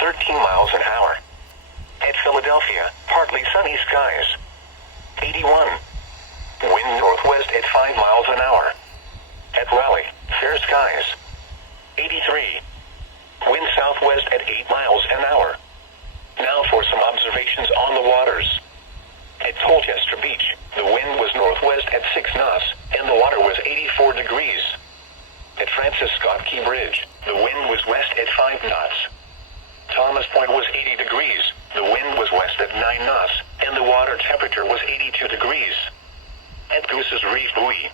13 miles an hour. At Philadelphia, partly sunny skies. 81. Wind northwest at 5 miles an hour. At Raleigh, fair skies. 83. Wind southwest at 8 miles an hour. Now for some observations on the waters. At Colchester Beach, the wind was northwest at 6 knots, and the water was 84 degrees. At Francis Scott Key Bridge, the wind was west at 5 knots. Thomas Point was 80 degrees, the wind was west at 9 knots, and the water temperature was 82 degrees. At Goose's Reef Buoy,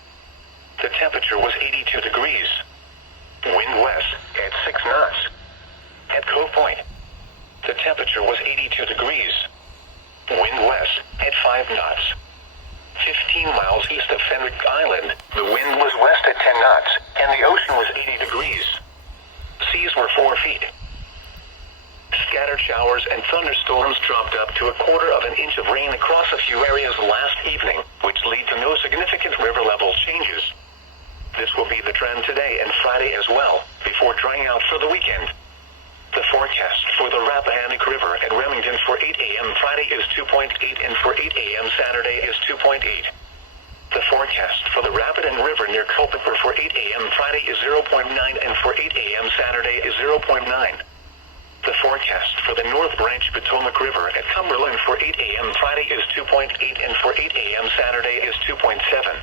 the temperature was 82 degrees. Wind west at 6 knots. At Cove Point, the temperature was 82 degrees. Wind west at 5 knots. 15 miles east of Fenwick Island, the wind was west at 10 knots, and the ocean was 80 degrees. Seas were 4 feet. Scattered showers and thunderstorms dropped up to 1/4 of an inch of rain across a few areas last evening, which lead to no significant river level changes. This will be the trend today and Friday as well, before drying out for the weekend. The forecast for the Rappahannock River at Remington for 8 a.m. Friday is 2.8 and for 8 a.m. Saturday is 2.8. The forecast for the Rapidan River near Culpeper for 8 a.m. Friday is 0.9 and for 8 a.m. Saturday is 0.9. The forecast for the North Branch Potomac River at Cumberland for 8 a.m. Friday is 2.8 and for 8 a.m. Saturday is 2.7.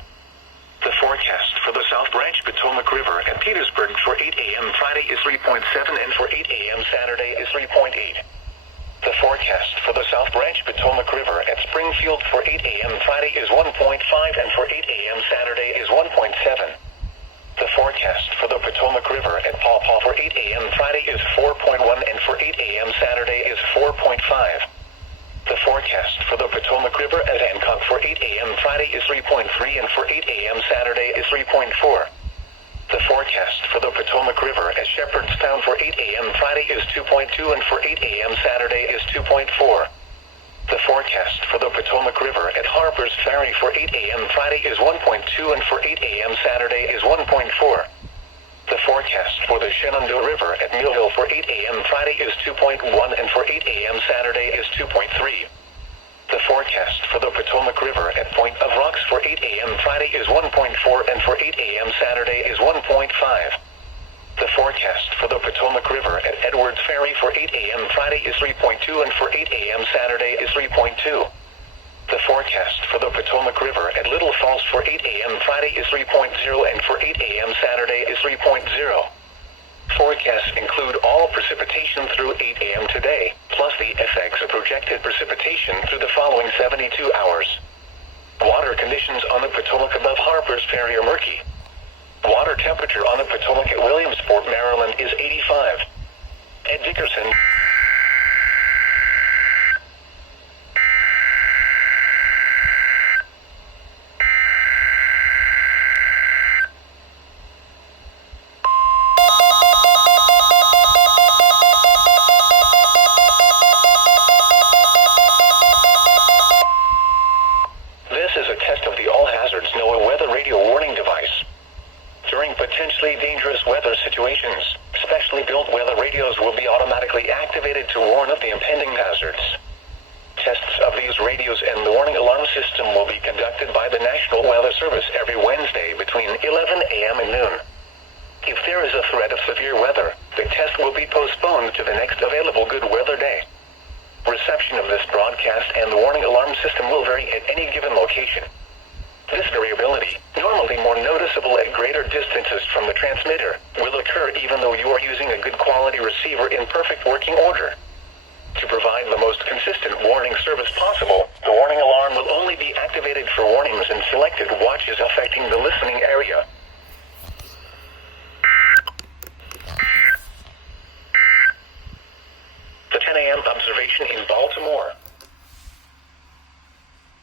The forecast for the South Branch Potomac River at Petersburg for 8 a.m. Friday is 3.7 and for 8 a.m. Saturday is 3.8. The forecast for the South Branch Potomac River at Springfield for 8 a.m. Friday is 1.5 and for 8 a.m. Saturday is 1.7. The forecast for the Potomac River at Paw Paw for 8 a.m. Friday is 4.1 and for 8 a.m. Saturday is 4.5. The forecast for the Potomac River at Hancock for 8 a.m. Friday is 3.3 and for 8 a.m. Saturday is 3.4. The forecast for the Potomac River at Shepherdstown for 8 a.m. Friday is 2.2 and for 8 a.m. Saturday is 2.4. The forecast for the Potomac River at Harper's Ferry for 8 a.m. Friday is 1.2 and for 8 a.m. Saturday is 1.4. The forecast for the Shenandoah River at Mill Hill for 8 a.m. Friday is 2.1 and for 8 a.m. Saturday is 2.3. The forecast for the Potomac River at Point of Rocks for 8 a.m. Friday is 1.4 and for 8 a.m. Saturday is 1.5. The forecast for the Potomac River at Edwards Ferry for 8 a.m. Friday is 3.2 and for 8 a.m. Saturday is 3.2. The forecast for the Potomac River at Little Falls for 8 a.m. Friday is 3.0 and for 8 a.m. Saturday is 3.0. Forecasts include all precipitation through 8 a.m. today, plus the effects of projected precipitation through the following 72 hours. Water conditions on the Potomac above Harper's Ferry are murky. Water temperature on the Potomac at Williamsport, Maryland is 85. At Dickerson, this is a test of the All Hazards NOAA Weather Radio Warning device. During potentially dangerous weather situations, specially built weather radios will be automatically activated to warn of the impending hazards. Tests of these radios and the warning alarm system will be conducted by the National Weather Service every Wednesday between 11 a.m. and noon. If there is a threat of severe weather, the test will be postponed to the next available good weather day. Reception of this broadcast and the warning alarm system will vary at any given location. This variability, normally more noticeable at greater distances from the transmitter, will occur even though you are using a good quality receiver in perfect working order. To provide the most consistent warning service possible, the warning alarm will only be activated for warnings in selected watches affecting the listening area.